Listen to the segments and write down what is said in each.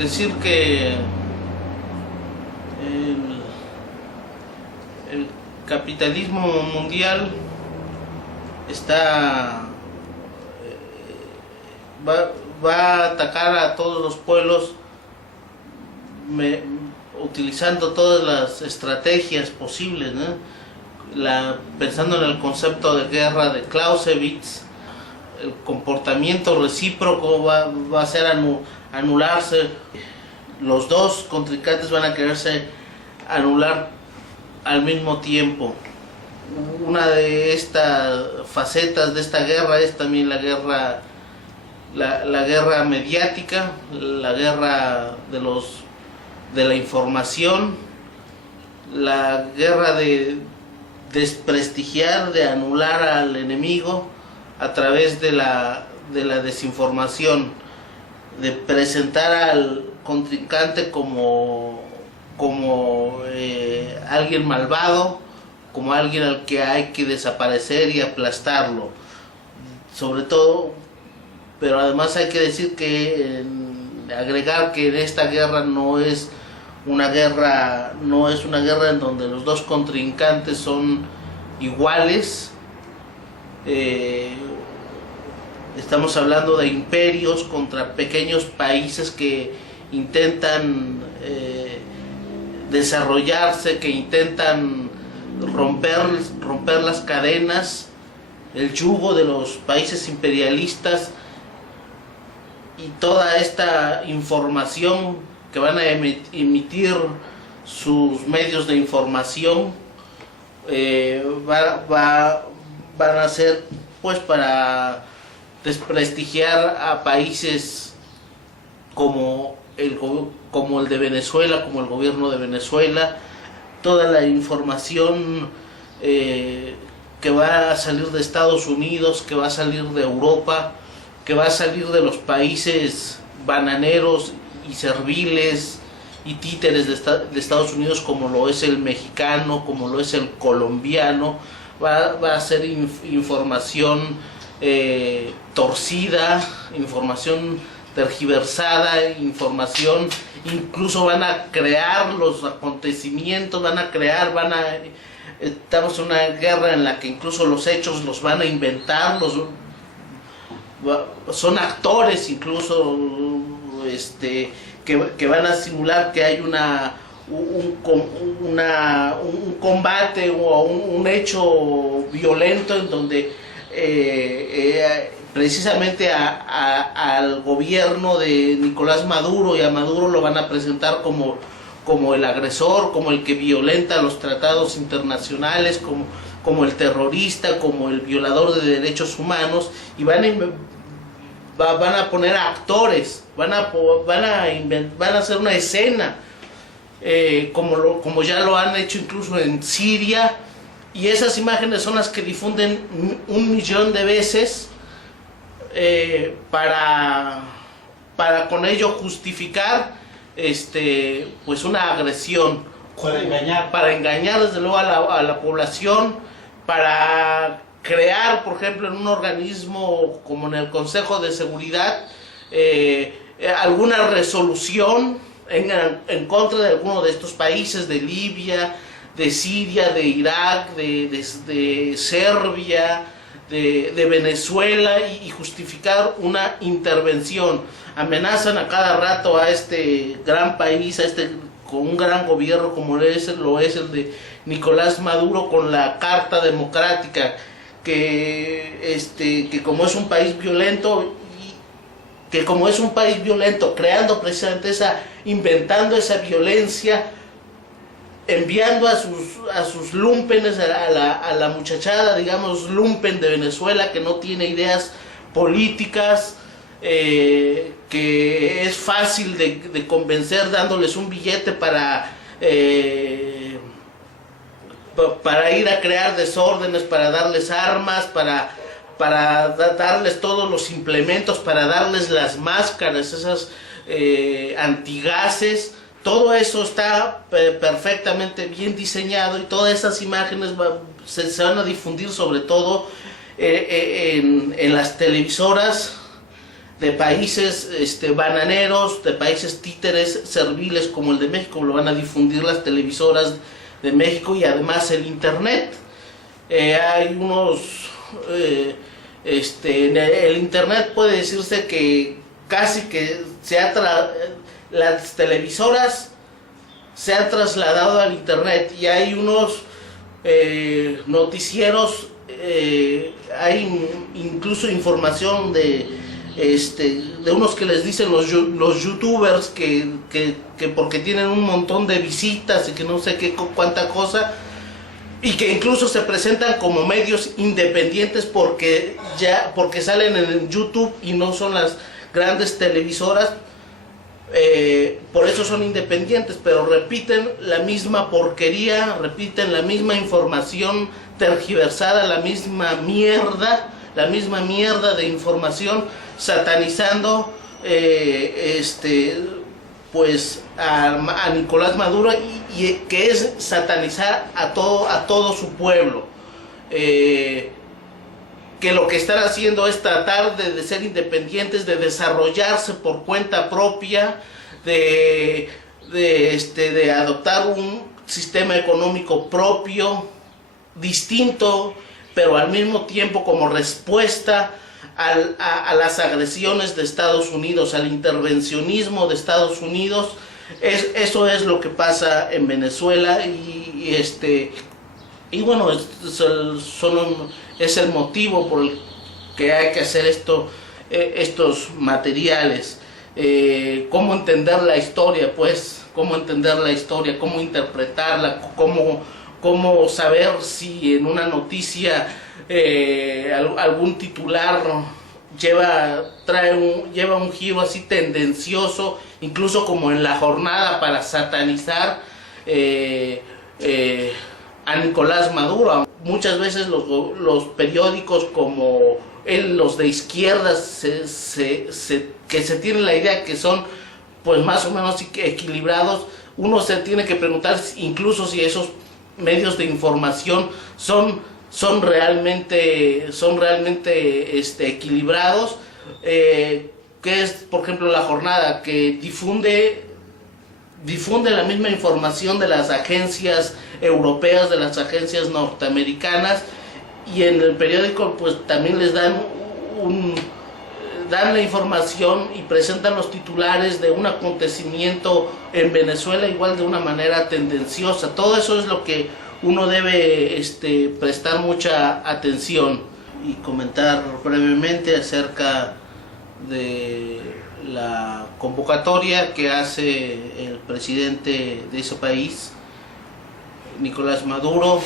decir que el capitalismo mundial está va a atacar a todos los pueblos utilizando todas las estrategias posibles, ¿no? Pensando en el concepto de guerra de Clausewitz, el comportamiento recíproco va a hacer anularse. Los dos contrincantes van a quererse anular al mismo tiempo. Una de estas facetas de esta guerra es también la guerra mediática, la guerra de la información, la guerra de desprestigiar, de anular al enemigo a través de la desinformación, de presentar al contrincante como alguien malvado, como alguien al que hay que desaparecer y aplastarlo. Sobre todo, pero además hay que decir agregar que en esta guerra no es una guerra en donde los dos contrincantes son iguales. Estamos hablando de imperios contra pequeños países que intentan desarrollarse, que intentan romper las cadenas, el yugo de los países imperialistas, y toda esta información que van a emitir sus medios de información van a ser pues para desprestigiar a países como el de Venezuela, como el gobierno de Venezuela. Toda la información que va a salir de Estados Unidos, que va a salir de Europa, que va a salir de los países bananeros y serviles y títeres de Estados Unidos, como lo es el mexicano, como lo es el colombiano, va a ser información torcida, información tergiversada, información, incluso van a crear los acontecimientos, estamos en una guerra en la que incluso los hechos los van a inventar, son actores incluso que van a simular que hay un combate o un hecho violento en donde precisamente al gobierno de Nicolás Maduro y a Maduro lo van a presentar como el agresor, como el que violenta los tratados internacionales, como el terrorista, como el violador de derechos humanos, y van a poner a actores, van a hacer una escena, como ya lo han hecho incluso en Siria, y esas imágenes son las que difunden 1 millón de veces para con ello justificar pues una agresión, para engañar desde luego a la población, para crear, por ejemplo, en un organismo como en el Consejo de Seguridad, alguna resolución en contra de alguno de estos países, de Libia, de Siria, de Irak, de Serbia, de Venezuela, y justificar una intervención. Amenazan a cada rato a este gran país, con un gran gobierno como lo es el de Nicolás Maduro, con la Carta Democrática, que como es un país violento, creando precisamente inventando esa violencia, enviando a sus lumpenes, a la muchachada, digamos, lumpen de Venezuela, que no tiene ideas políticas, que es fácil de convencer dándoles un billete para ir a crear desórdenes, para darles armas, para darles todos los implementos, para darles las máscaras, esas antigases. Todo eso está perfectamente bien diseñado, y todas esas imágenes se van a difundir sobre todo en las televisoras de países bananeros, de países títeres serviles como el de México. Lo van a difundir las televisoras de México y además el internet. Hay unos en el internet puede decirse que casi que las televisoras se han trasladado al internet, y hay unos noticieros, hay incluso información de unos que les dicen los youtubers que porque tienen un montón de visitas y que no sé qué cuánta cosa, y que incluso se presentan como medios independientes porque salen en YouTube y no son las grandes televisoras. Por eso son independientes, pero repiten la misma porquería, repiten la misma información tergiversada, la misma mierda de información, satanizando pues a Nicolás Maduro, y que es satanizar a todo su pueblo. Que lo que están haciendo es tratar de ser independientes, de desarrollarse por cuenta propia, de adoptar un sistema económico propio, distinto, pero al mismo tiempo como respuesta a las agresiones de Estados Unidos, al intervencionismo de Estados Unidos. Eso es lo que pasa en Venezuela, y bueno, es el motivo por el que hay que hacer estos materiales. Cómo entender la historia, pues, cómo interpretarla, cómo saber si en una noticia algún titular lleva un giro así tendencioso, incluso como en La Jornada, para satanizar a Nicolás Maduro. Muchas veces los periódicos como los de izquierdas que se tiene la idea que son pues más o menos equilibrados. Uno se tiene que preguntar incluso si esos medios de información son realmente equilibrados. Que es, por ejemplo, La Jornada, que difunde la misma información de las agencias europeas, de las agencias norteamericanas, y en el periódico pues también les dan la información y presentan los titulares de un acontecimiento en Venezuela igual de una manera tendenciosa. Todo eso es lo que uno debe prestar mucha atención. Y comentar brevemente acerca de la convocatoria que hace el presidente de ese país, Nicolás Maduro,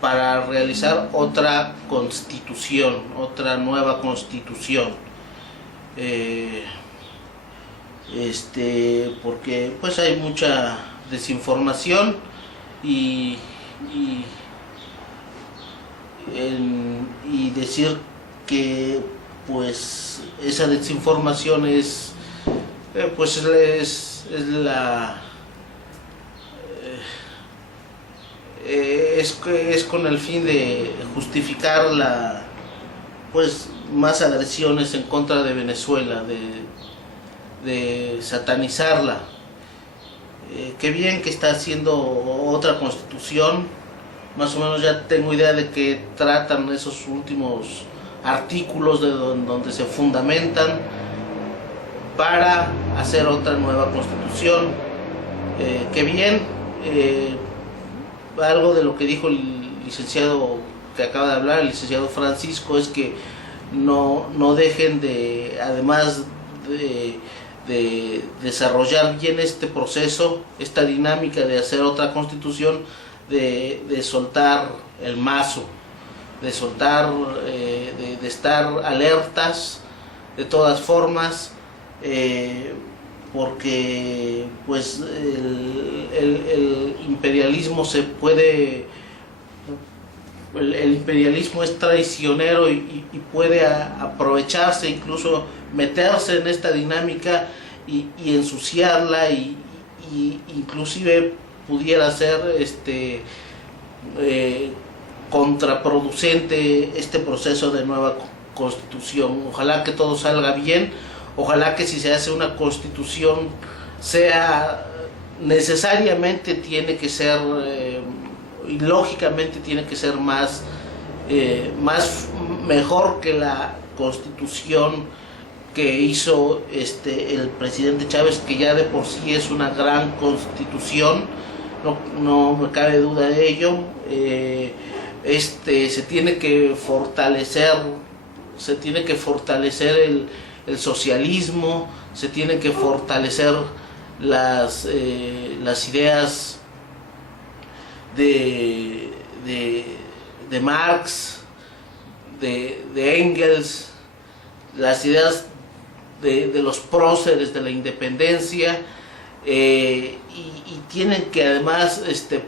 para realizar otra constitución, otra nueva constitución, porque pues hay mucha desinformación y decir que pues esa desinformación es con el fin de justificar más agresiones en contra de Venezuela, de satanizarla. Qué bien que está haciendo otra constitución. Más o menos ya tengo idea de que tratan esos últimos artículos donde se fundamentan para hacer otra nueva constitución. Qué bien. Algo de lo que dijo el licenciado que acaba de hablar, el licenciado Francisco, es que no dejen de, además de desarrollar bien este proceso, esta dinámica de hacer otra constitución, de soltar el mazo, de soltar, de estar alertas de todas formas, porque pues el imperialismo el imperialismo es traicionero y puede aprovecharse, incluso meterse en esta dinámica y ensuciarla, y inclusive pudiera ser contraproducente este proceso de nueva constitución. Ojalá que todo salga bien, ojalá que si se hace una constitución sea necesariamente tiene que ser y lógicamente tiene que ser más mejor que la constitución que hizo el presidente Chávez, que ya de por sí es una gran constitución, no me cabe duda de ello. Se tiene que fortalecer el socialismo, se tiene que fortalecer las ideas de Marx, de Engels, las ideas de los próceres de la independencia, y tienen que además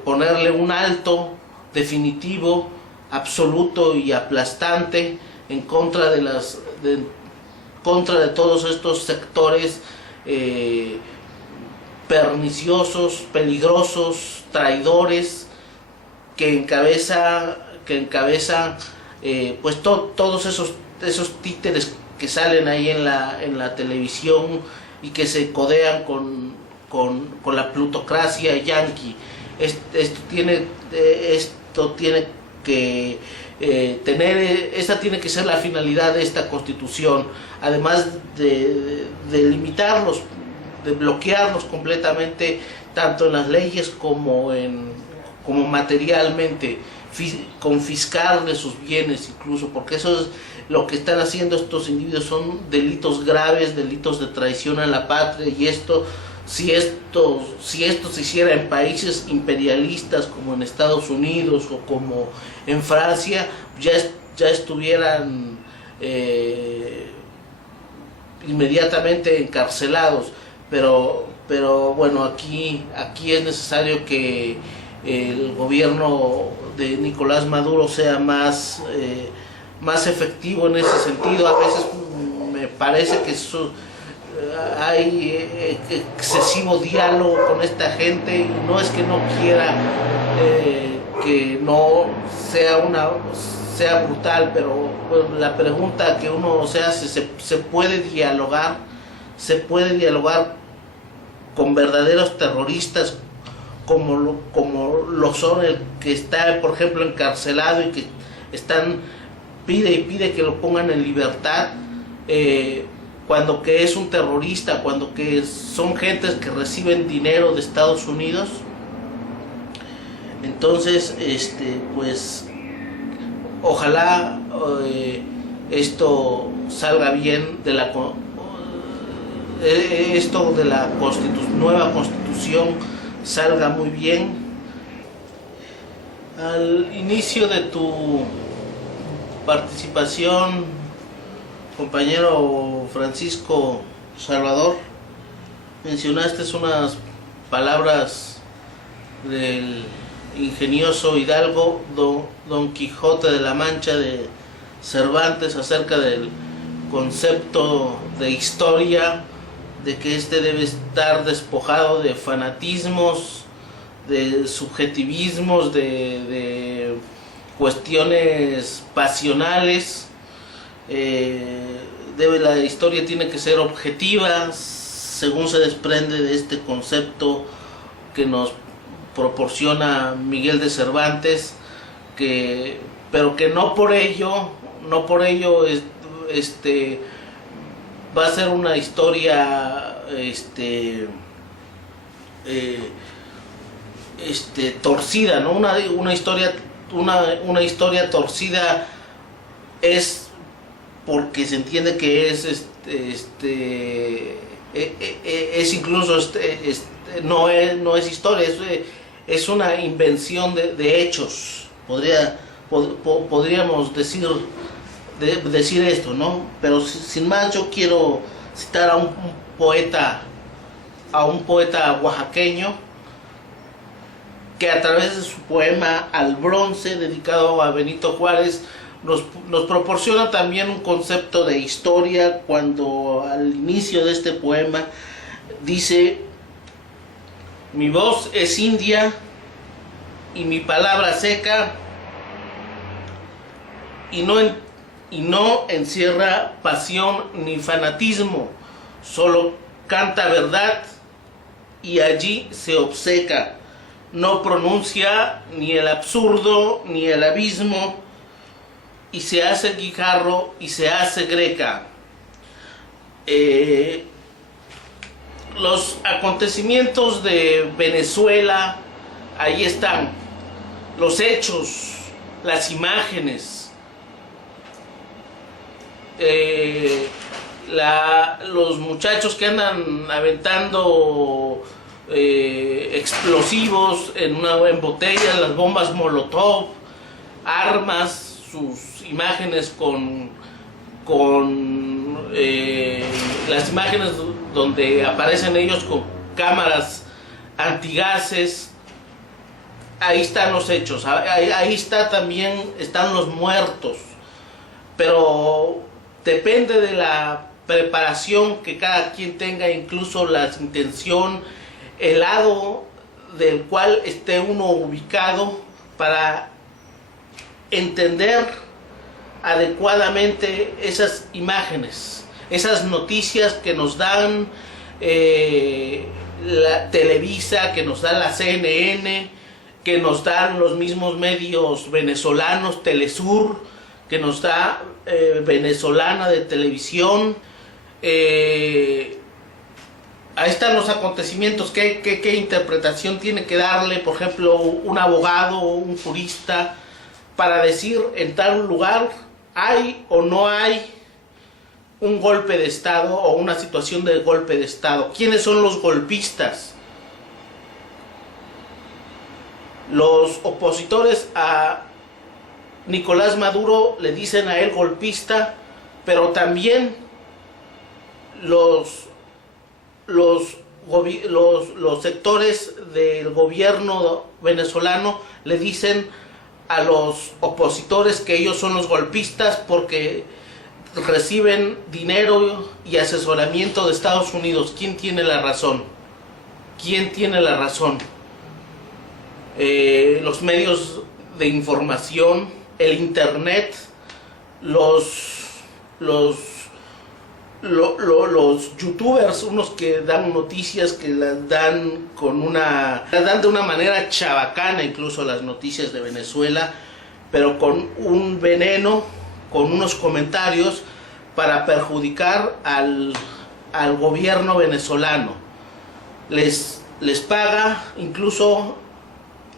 ponerle un alto definitivo, absoluto y aplastante en contra de todos estos sectores perniciosos, peligrosos, traidores que encabezan pues todos esos títeres que salen ahí en la televisión y que se codean con la plutocracia yanqui. Esto tiene que esta tiene que ser la finalidad de esta constitución, además de limitarlos, de bloquearlos completamente, tanto en las leyes como materialmente, confiscarles sus bienes incluso, porque eso es lo que están haciendo estos individuos, son delitos graves, delitos de traición a la patria, y si esto se hiciera en países imperialistas como en Estados Unidos o como en Francia, ya estuvieran inmediatamente encarcelados, pero bueno, aquí es necesario que el gobierno de Nicolás Maduro sea más efectivo en ese sentido. A veces me parece que hay excesivo diálogo con esta gente, y no es que no quiera que no sea brutal, pero pues, la pregunta que uno se hace, ¿se puede dialogar con verdaderos terroristas como lo son el que está, por ejemplo, encarcelado y que pide que lo pongan en libertad, cuando que es un terrorista, cuando que son gentes que reciben dinero de Estados Unidos? Entonces, pues ojalá esto salga bien de la nueva constitución, salga muy bien. Al inicio de tu participación, compañero Francisco Salvador, mencionaste unas palabras del ingenioso hidalgo Don Quijote de la Mancha de Cervantes acerca del concepto de historia, de que debe estar despojado de fanatismos, de subjetivismos, de cuestiones pasionales. La historia tiene que ser objetiva, según se desprende de este concepto que nos proporciona Miguel de Cervantes, pero que no por ello va a ser una historia torcida, ¿no? Una historia torcida es porque se entiende que es incluso no es historia, es una invención de hechos, podríamos decir esto, ¿no? Pero sin más, yo quiero citar a un poeta oaxaqueño, que a través de su poema Al Bronce, dedicado a Benito Juárez, nos proporciona también un concepto de historia, cuando al inicio de este poema dice: mi voz es india y mi palabra seca, y y no encierra pasión ni fanatismo, solo canta verdad y allí se obceca. No pronuncia ni el absurdo ni el abismo, y se hace guijarro y se hace greca. Los acontecimientos de Venezuela, ahí están, los hechos, las imágenes, los muchachos que andan aventando explosivos en botellas, las bombas Molotov, armas, sus imágenes con las imágenes donde aparecen ellos con cámaras antigases. Ahí están los hechos, ahí está también, están los muertos, pero depende de la preparación que cada quien tenga, incluso la intención, el lado del cual esté uno ubicado para entender adecuadamente esas imágenes, esas noticias que nos dan la Televisa, que nos da la CNN, que nos dan los mismos medios venezolanos, Telesur, que nos da Venezolana de Televisión. Ahí están los acontecimientos. ¿Qué interpretación tiene que darle, por ejemplo, un abogado o un jurista para decir en tal lugar hay o no hay un golpe de Estado o una situación de golpe de Estado? ¿Quiénes son los golpistas? Los opositores a Nicolás Maduro le dicen a él golpista, pero también los sectores del gobierno venezolano le dicen a los opositores que ellos son los golpistas porque reciben dinero y asesoramiento de Estados Unidos. ¿Quién tiene la razón? ¿Quién tiene la razón? Los medios de información, el internet, los youtubers, unos que dan noticias, que las dan de una manera chabacana, incluso las noticias de Venezuela, pero con un veneno, con unos comentarios para perjudicar al gobierno venezolano. Les paga, incluso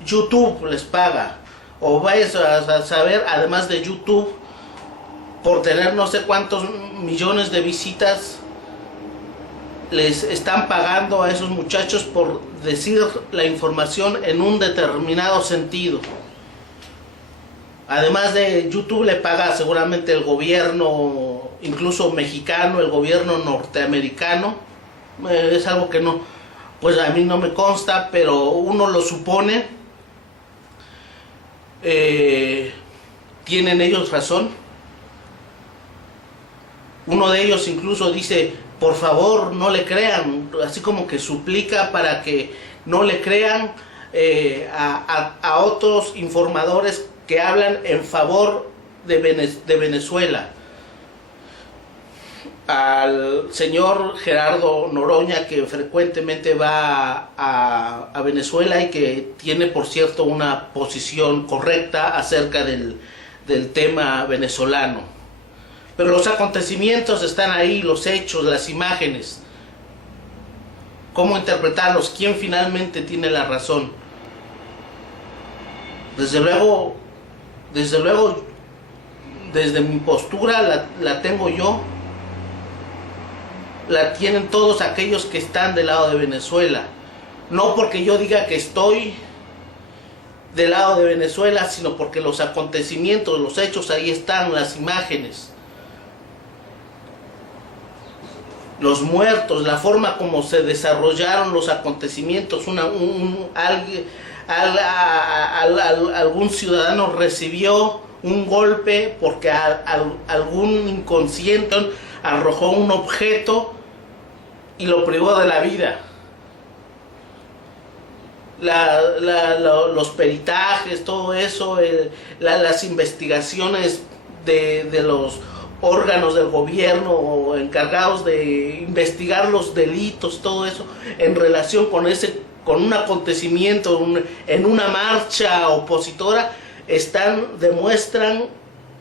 YouTube les paga, o vais a saber, además de YouTube, por tener no sé cuántos millones de visitas, les están pagando a esos muchachos por decir la información en un determinado sentido. Además de YouTube le paga seguramente el gobierno, incluso mexicano, el gobierno norteamericano. Es algo que no, pues a mí no me consta, pero uno lo supone. ¿Tienen ellos razón? Uno de ellos incluso dice, por favor no le crean, así como que suplica para que no le crean a otros informadores que hablan en favor de Venezuela. Al señor Gerardo Noroña, que frecuentemente va a Venezuela y que tiene, por cierto, una posición correcta acerca del tema venezolano. Pero los acontecimientos están ahí, los hechos, las imágenes. ¿Cómo interpretarlos? ¿Quién finalmente tiene la razón? Desde luego, desde mi postura la tengo yo. La tienen todos aquellos que están del lado de Venezuela. No porque yo diga que estoy del lado de Venezuela, sino porque los acontecimientos, los hechos, ahí están, las imágenes, los muertos, la forma como se desarrollaron los acontecimientos. Algún ciudadano recibió un golpe porque algún inconsciente arrojó un objeto y lo privó de la vida. Los peritajes, todo eso, las investigaciones de los órganos del gobierno encargados de investigar los delitos, todo eso, en relación con un acontecimiento en una marcha opositora, demuestran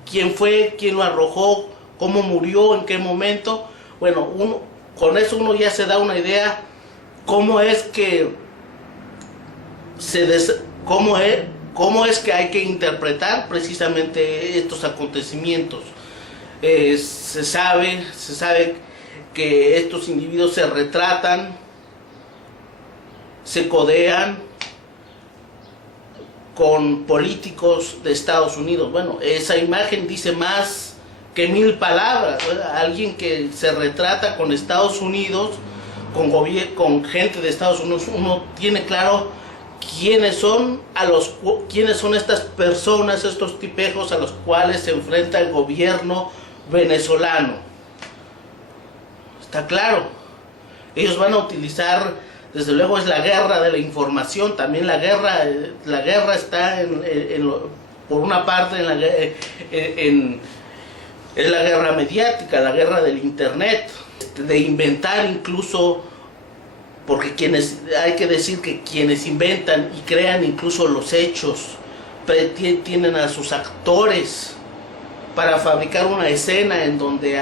quién fue, quién lo arrojó, cómo murió, en qué momento. Bueno, con eso uno ya se da una idea cómo es que cómo es que hay que interpretar precisamente estos acontecimientos. Se sabe que estos individuos se retratan, se codean con políticos de Estados Unidos. Bueno, esa imagen dice más que 1000 palabras, ¿verdad? Alguien que se retrata con Estados Unidos, con gente de Estados Unidos, uno tiene claro quiénes son estas personas, estos tipejos a los cuales se enfrenta el gobierno venezolano. Está claro, ellos van a utilizar, desde luego es la guerra de la información, también la guerra está por una parte es la guerra mediática, la guerra del internet, de inventar incluso, porque hay que decir que quienes inventan y crean incluso los hechos, tienen a sus actores para fabricar una escena en donde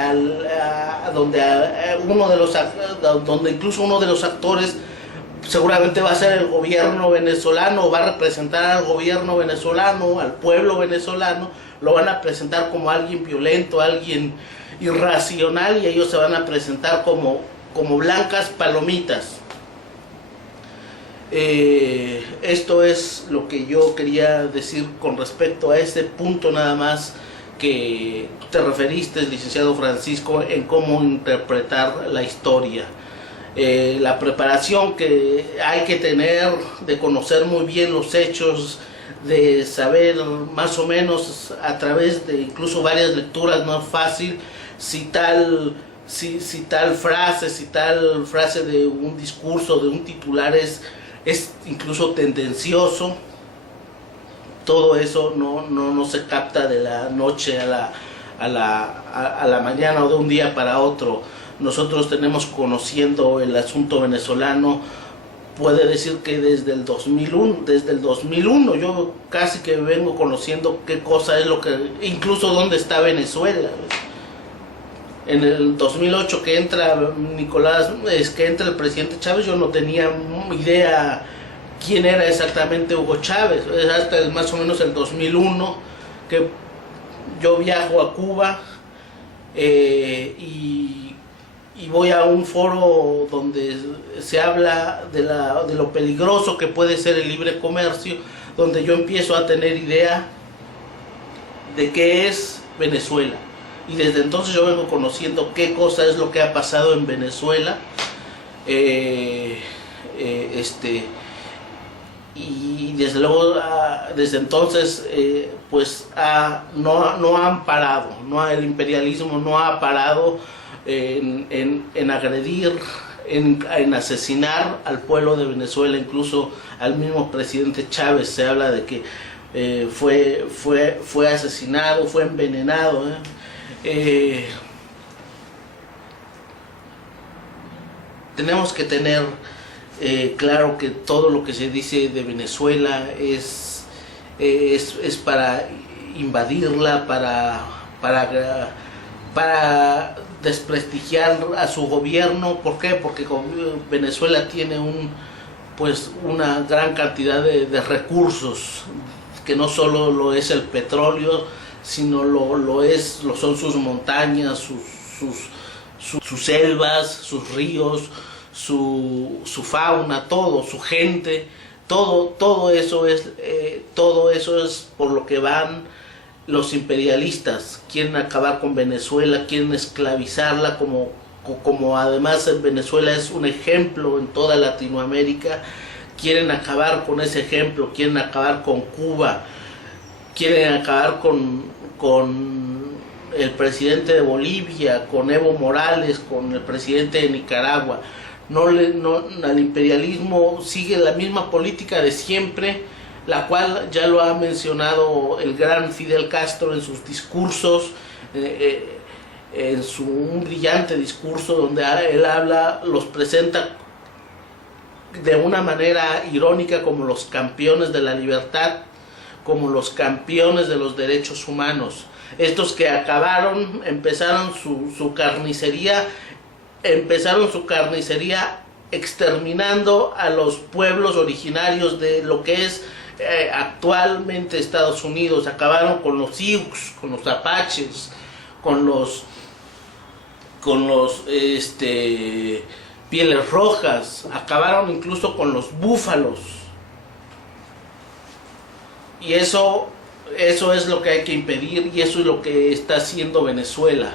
incluso uno de los actores seguramente va a ser el gobierno venezolano, o va a representar al gobierno venezolano, al pueblo venezolano, lo van a presentar como alguien violento, alguien irracional, y ellos se van a presentar como blancas palomitas. Esto es lo que yo quería decir con respecto a este punto nada más que te referiste, licenciado Francisco, en cómo interpretar la historia. La preparación que hay que tener, de conocer muy bien los hechos, de saber más o menos a través de incluso varias lecturas, no es fácil, si tal frase de un discurso, de un titular es incluso tendencioso. Todo eso no se capta de la noche a la mañana o de un día para otro. Nosotros tenemos conociendo el asunto venezolano, puede decir que desde el 2001 yo casi que vengo conociendo qué cosa es incluso dónde está Venezuela. En el 2008 que entra el presidente Chávez, yo no tenía idea quién era exactamente Hugo Chávez. Es hasta más o menos el 2001 que yo viajo a Cuba y voy a un foro donde se habla de lo peligroso que puede ser el libre comercio, donde yo empiezo a tener idea de qué es Venezuela. Y desde entonces yo vengo conociendo qué cosa es lo que ha pasado en Venezuela. Y desde luego desde entonces no han parado, el imperialismo no ha parado en agredir, en asesinar al pueblo de Venezuela, incluso al mismo presidente Chávez se habla de que fue asesinado, fue envenenado. Tenemos que tener claro que todo lo que se dice de Venezuela es para invadirla, para desprestigiar a su gobierno. ¿Por qué? Porque Venezuela tiene una gran cantidad de recursos, que no solo lo es el petróleo, sino lo son sus montañas, sus selvas, sus ríos, su fauna, todo, su gente, todo eso es por lo que van los imperialistas. Quieren acabar con Venezuela, quieren esclavizarla, como además Venezuela es un ejemplo en toda Latinoamérica. Quieren acabar con ese ejemplo, quieren acabar con Cuba, quieren acabar con el presidente de Bolivia, con Evo Morales, con el presidente de Nicaragua. El imperialismo sigue la misma política de siempre, la cual ya lo ha mencionado el gran Fidel Castro en sus discursos, en un brillante discurso donde él habla, los presenta de una manera irónica como los campeones de la libertad, como los campeones de los derechos humanos. Estos que empezaron su carnicería exterminando a los pueblos originarios de lo que es actualmente Estados Unidos. Acabaron con los Sioux, con los Apaches, con los Pieles Rojas, acabaron incluso con los búfalos. Y eso es lo que hay que impedir, y eso es lo que está haciendo Venezuela.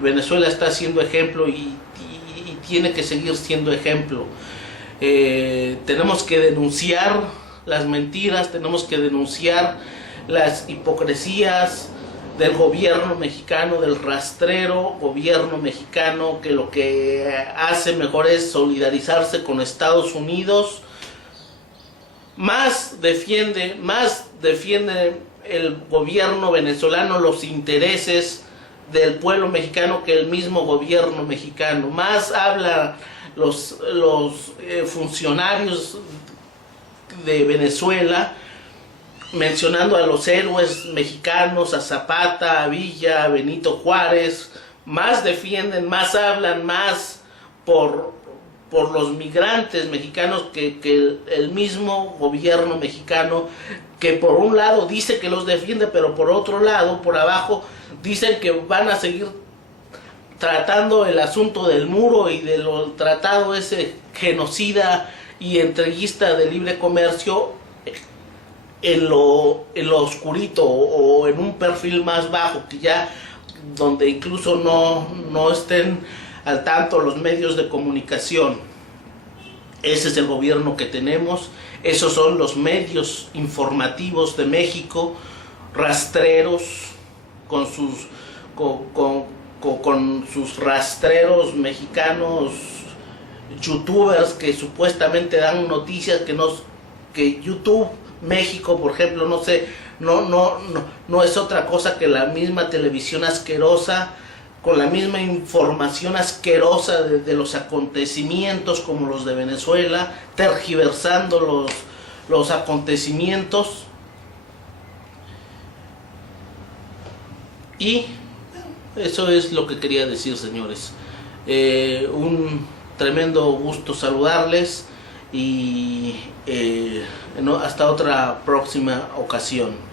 Venezuela está siendo ejemplo y tiene que seguir siendo ejemplo. Tenemos que denunciar las mentiras, tenemos que denunciar las hipocresías del gobierno mexicano, del rastrero gobierno mexicano, que lo que hace mejor es solidarizarse con Estados Unidos. Más defiende el gobierno venezolano los intereses del pueblo mexicano que el mismo gobierno mexicano. Más habla los funcionarios de Venezuela mencionando a los héroes mexicanos, a Zapata, a Villa, a Benito Juárez. Más defienden, más hablan, más por los migrantes mexicanos que el mismo gobierno mexicano, que por un lado dice que los defiende, pero por otro lado, por abajo, dicen que van a seguir tratando el asunto del muro y del tratado ese genocida y entreguista de libre comercio en lo oscurito, o en un perfil más bajo, que ya donde incluso no estén al tanto los medios de comunicación. Ese es el gobierno que tenemos, esos son los medios informativos de México, rastreros, con sus rastreros mexicanos, youtubers que supuestamente dan noticias que YouTube México, por ejemplo, no es otra cosa que la misma televisión asquerosa, con la misma información asquerosa de los acontecimientos como los de Venezuela, tergiversando los acontecimientos. Y eso es lo que quería decir, señores. Un tremendo gusto saludarles y hasta otra próxima ocasión.